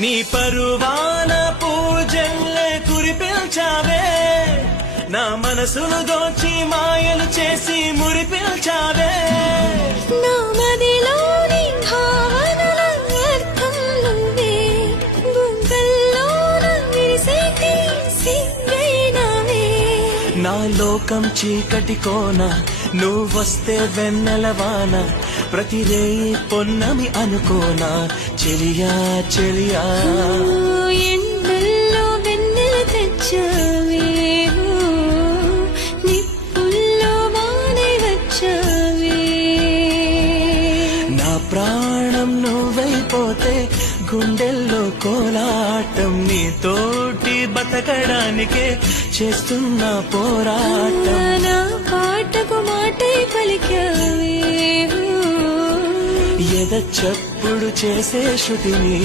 నీ పరువాన పూజల్లే కురిపిల్చావే, నా మనసును దోచి మాయలు చేసి మురిపిల్చావే. నా మదిలోని భావనల అర్థం నువ్వే, గుండెల్లోన విరిసేటి సిగ్గైనవే. నా లోకం చీకటి కోన, నువ్వొస్తే వెన్నెలవాన, ప్రతి రేయి పొన్నమి అనుకోనా చెలియా చెలియా. ఎండల్లో వెన్నెల తెచ్చావే, నిప్పుల్లో వానే వచ్చావే. నా ప్రాణం నువ్వైపోతే గుండెల్లో కోలాటం, నీ తోటి బతకడానికే చేస్తున్న పోరాటం. నా పాటకు మాటే పలికావే, ఎద చప్పుడు చేసే శృతిని